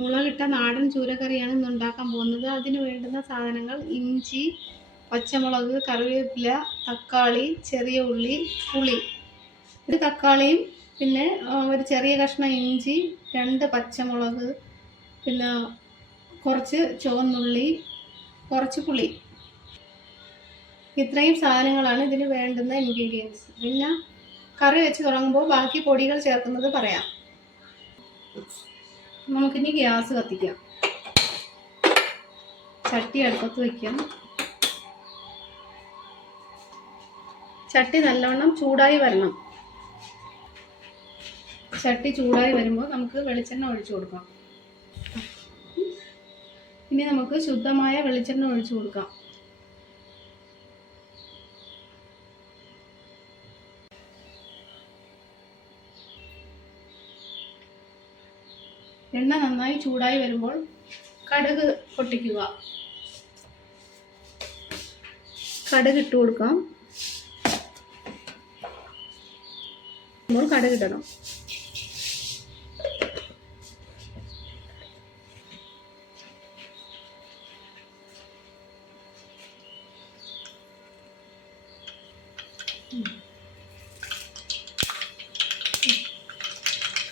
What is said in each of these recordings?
മുളകിട്ട നാടൻ ചൂരക്കറിയാണ് ഇന്ന് ഉണ്ടാക്കാൻ പോകുന്നത്. അതിന് വേണ്ടുന്ന സാധനങ്ങൾ: ഇഞ്ചി, പച്ചമുളക്, കറിവേപ്പില, തക്കാളി, ചെറിയ ഉള്ളി, പുളി. ഒരു തക്കാളിയും പിന്നെ ഒരു ചെറിയ കഷ്ണം ഇഞ്ചി, 2 പച്ചമുളക്, പിന്നെ കുറച്ച് ചുവന്നുള്ളി, കുറച്ച് പുളി. ഇത്രയും സാധനങ്ങളാണ് ഇതിന് വേണ്ടുന്ന ഇൻഗ്രീഡിയൻസ്. പിന്നെ കറി വെച്ച് തുടങ്ങുമ്പോൾ ബാക്കി പൊടികൾ ചേർക്കുന്നത് പറയാം. നമുക്കിനി ഗ്യാസ് കത്തിക്കാം. ചട്ടി അടുപ്പത്ത് വയ്ക്കാം. ചട്ടി നല്ലവണ്ണം ചൂടായി വരണം. ചട്ടി ചൂടായി വരുമ്പോൾ നമുക്ക് വെളിച്ചെണ്ണ ഒഴിച്ചു കൊടുക്കാം. ഇനി നമുക്ക് ശുദ്ധമായ വെളിച്ചെണ്ണ ഒഴിച്ചു കൊടുക്കാം. എണ്ണ നന്നായി ചൂടായി വരുമ്പോൾ കടുക് പൊട്ടിക്കുക. കടുക് ഇട്ട് കൊടുക്കാം. കടുക് ഇടണം.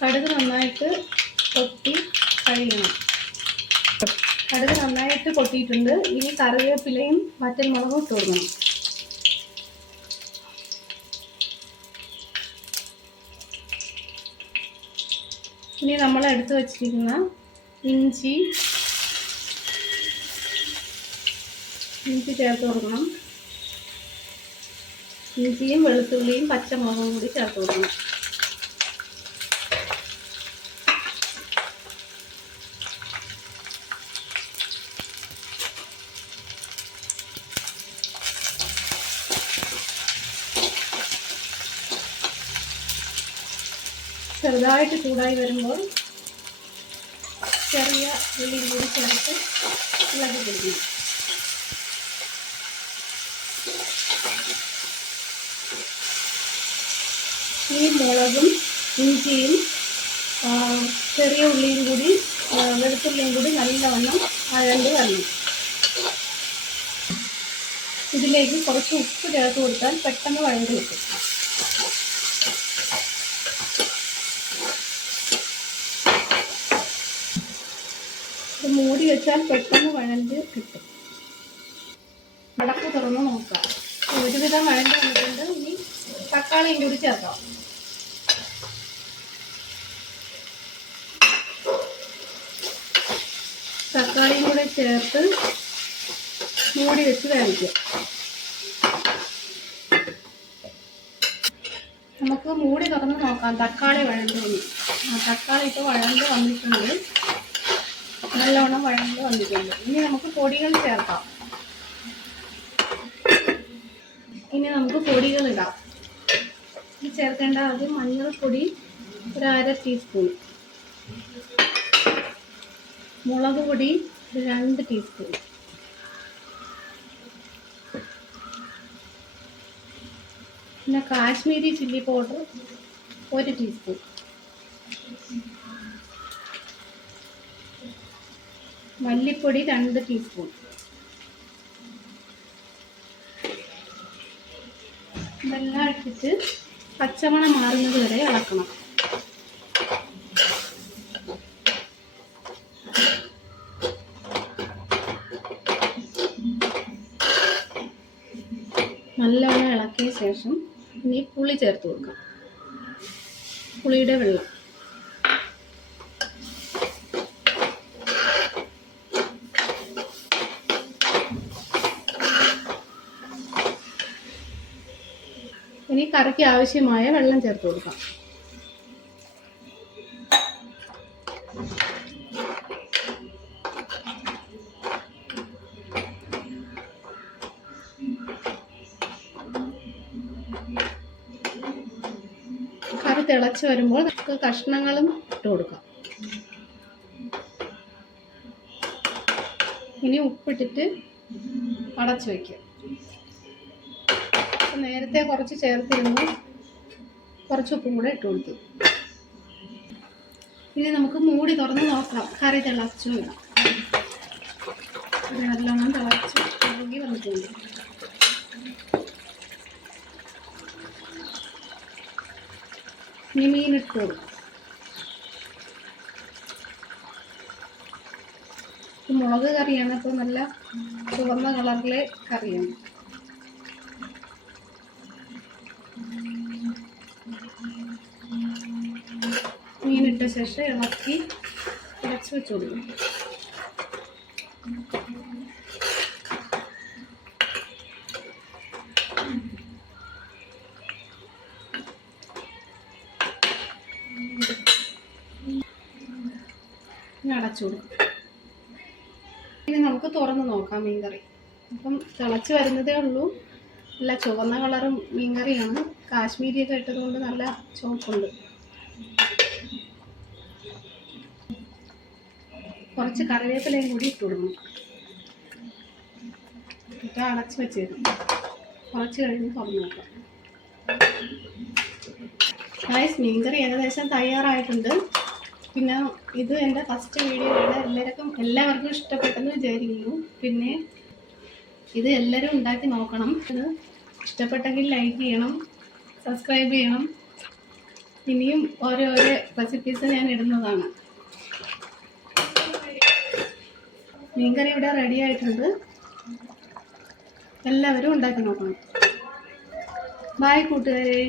കടുക് നന്നായിട്ട് പൊട്ടി കഴിയണം. കടുക് നന്നായിട്ട് പൊട്ടിയിട്ടുണ്ട്. ഇനി കറിവേപ്പിലയും വറ്റൽമുളകും ഇട്ട് കൊടുക്കണം. ഇനി നമ്മൾ എടുത്തു വച്ചിരിക്കുന്ന ഇഞ്ചി ചേർത്ത് കൊടുക്കണം. ഇഞ്ചിയും വെളുത്തുള്ളിയും പച്ചമുളകും കൂടി ചേർത്ത് കൊടുക്കണം. ചെറുതായിട്ട് ചൂടായി വരുമ്പോൾ ചെറിയ ഉള്ളി കൂടി ചേർത്ത് ഇളക്കി കൊടുക്കണം. ഈ മുളകും ഇഞ്ചിയും ചെറിയ ഉള്ളിയും കൂടി വെളുത്തുള്ളിയും കൂടി നല്ലവണ്ണം വഴണ്ട് വരണം. ഇതിലേക്ക് കുറച്ച് ഉപ്പ് ചേർത്ത് കൊടുത്താൽ പെട്ടെന്ന് വഴണ്ട് കിട്ടും. മൂടി വെച്ചാൽ പെട്ടെന്ന് വഴണ്ട് കിട്ടും. അടപ്പ് തുറന്ന് നോക്കാം. ഒരുവിധം വഴണ്ട് വന്നിട്ടുണ്ട്. ഇനി തക്കാളിയും കൂടി ചേർക്കാം. തക്കാളിയും കൂടെ ചേർത്ത് മൂടി വെച്ച് വേവിക്കാം. നമുക്ക് മൂടി തുറന്ന് നോക്കാം. തക്കാളി വഴണ്ട് വന്നു. തക്കാളി ഇപ്പോൾ വഴണ്ട് വന്നിട്ടുണ്ട്. നല്ലോണം വഴണ്ട് വന്നിട്ടുണ്ട്. ഇനി നമുക്ക് പൊടികൾ ചേർക്കാം. ഇനി നമുക്ക് പൊടികൾ ഇടാം. ചേർക്കേണ്ട ആദ്യം മഞ്ഞൾപ്പൊടി ഒരു 1/2 ടീസ്പൂൺ, മുളക് പൊടി 2 ടീസ്പൂൺ, പിന്നെ കാശ്മീരി ചില്ലി പൗഡർ 1 ടീസ്പൂൺ, മല്ലിപ്പൊടി 2 ടീസ്പൂൺ. ഇതെല്ലാം ഇട്ടിട്ട് പച്ചമണം മാറുന്നത് വരെ ഇളക്കണം. നല്ലവണ്ണം ഇളക്കിയ ശേഷം ഇനി പുളി ചേർത്ത് കൊടുക്കാം. പുളിയുടെ വെള്ളം. ഇനി കറിക്ക് ആവശ്യമായ വെള്ളം ചേർത്ത് കൊടുക്കാം. കറി തിളച്ച് വരുമ്പോൾ നമുക്ക് കഷ്ണങ്ങളും ഇട്ട് കൊടുക്കാം. ഇനി ഉപ്പിട്ടിട്ട് അടച്ചു വയ്ക്കുക. നേരത്തെ കുറച്ച് ചേർത്തിരുന്നു, കുറച്ച് ഉപ്പും കൂടെ ഇട്ട് കൊടുത്തു. ഇനി നമുക്ക് മൂടി തുറന്ന് നോക്കാം. കറി തിളച്ചു ഇടാം. നല്ലോണം തിളച്ച് കുറുകി വന്നിട്ടുണ്ട്. ഇനി മീനിട്ട് കൊടുക്കും. മുളക് കറിയാണ്, അപ്പോൾ നല്ല ചുവന്ന കളറിലെ കറിയാണ്. മീനിട്ട ശേഷം ഇളക്കി അടച്ച് വെച്ച് കൊടുക്കും. അടച്ചു കൊടുക്കും. ഇനി നമുക്ക് തുറന്ന് നോക്കാം മീൻകറി. അപ്പം തിളച്ച് വരുന്നതേ ഉള്ളൂ. നല്ല ചുവന്ന കളറും മീൻകറിയാണ്. കാശ്മീരിയൊക്കെ ഇട്ടതുകൊണ്ട് നല്ല ചുവപ്പുണ്ട്. കുറച്ച് കറിവേപ്പിലയും കൂടി ഇട്ട് കൊടുക്കണം. ഇട്ട് അടച്ച് വെച്ചേക്കും. കുറച്ച് കഴിഞ്ഞ് തുറന്ന് നോക്കാം. ഗൈസ്, മീൻകറി ഏകദേശം തയ്യാറായിട്ടുണ്ട്. പിന്നെ ഇത് എൻ്റെ ഫസ്റ്റ് വീഡിയോ ആണ്. എല്ലാവർക്കും ഇഷ്ടപ്പെട്ടെന്ന് വിചാരിക്കുന്നു. പിന്നെ ഇത് എല്ലാവരും ഉണ്ടാക്കി നോക്കണം. ഇത് ഇഷ്ടപ്പെട്ടെങ്കിൽ ലൈക്ക് ചെയ്യണം, സബ്സ്ക്രൈബ് ചെയ്യണം. ഇനിയും ഓരോരോ റെസിപ്പീസ് ഞാൻ ഇടുന്നതാണ്. മീൻകറി ഇവിടെ റെഡി ആയിട്ടുണ്ട്. എല്ലാവരും ഉണ്ടാക്കി നോക്കണം. ബൈ കൂട്ടുകാരെ.